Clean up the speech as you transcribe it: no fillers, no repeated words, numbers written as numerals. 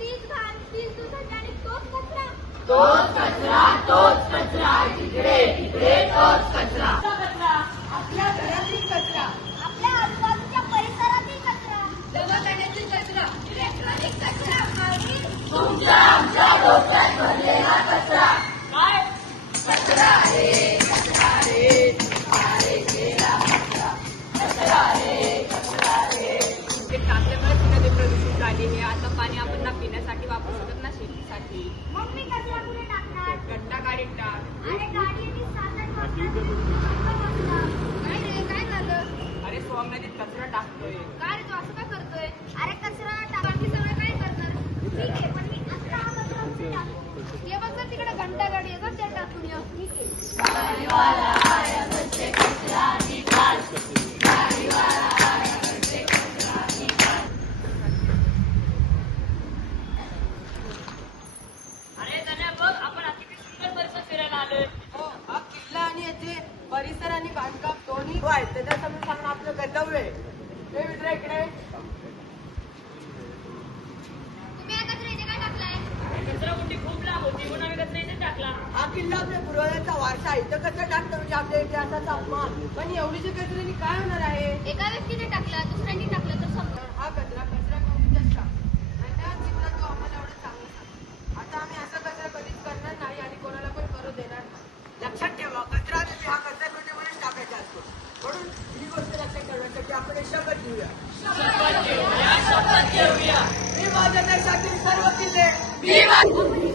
तीच घाण, तीच दुर्गंधी आणि तोच कचरा. तोच कचरा तिकडे तिकडे तोच कचरा. आपल्या घरातील कचरा, आपल्या आजूबाजूच्या परिसरातील कचरा, दवाखान्यातील कचरा, इलेक्ट्रॉनिक कचरा आणि तुमच्या आमच्या डोक्यात भरलेला कचरा. काय कचरा रे कचरा रे अरे केला कचरा. कचरा रे ते टाकल्यामुळे नदी प्रदूषित झालेली आहे. आता पाणी आपण ना पिण्यासाठी वापरू शकत ना शेतीसाठी. मग मी कचरा कुठे टाकणार? गड्डा गाडीत टाक. अरे गाडी आणि साधन वापरा. काय रे, काय झालं? अरे सोम नदीत कचरा टाकतोय. काय रे, तू असं का करतोय? अरे कचरा बाकी सगळं काय करणार? ठीक आहे, पण मी आता हा कचरा कुठे टाकू? ये बघ ना तिकडे घंटा गाडी आहे बघ, त्या टाकून ये. ठीक आहे. अरे धन्या बघ, आपण आता किती सुंदर परिसर फिरायला आलोय. हो, हा किल्ला आणि येथे परिसर आणि बांधकाम दोन्ही आहे. त्याच्या समोर सांगणं आपलं कर्तव्य आहे. हे मित्र इकडे तुम्ही या कचरा इथे काय टाकलाय? कचरा कुठे खूप लांब होती म्हणून आम्ही कचरा इथे टाकला. हा किल्ला आपल्या पूर्वजांचा वारसा आहे. इथं कसं टाकतं म्हणजे आपल्या इतिहासाचा अपमान. पण एवढीच्या कचऱ्याने काय होणार आहे? एका व्यक्तीने टाकला, दुसऱ्यांनी टाकलं तर समजा. हा कचरा कचऱ्याच का? आणि त्याच मित्र तो आम्हाला एवढं चांगलं सांगतो. आता आम्ही असा कचरा कधीच करणार नाही आणि कोणाला पण करू देणार नाही. लक्षात ठेवा, कचरा म्हणजे हा कचरापेटीमध्येच टाकायचा असतो. म्हणून ही गोष्ट लक्षात ठेवण्यासाठी आपण हे शपथ घेऊया. शपथ घेऊया. मी माझ्या देशातील सर्व किल्ले मी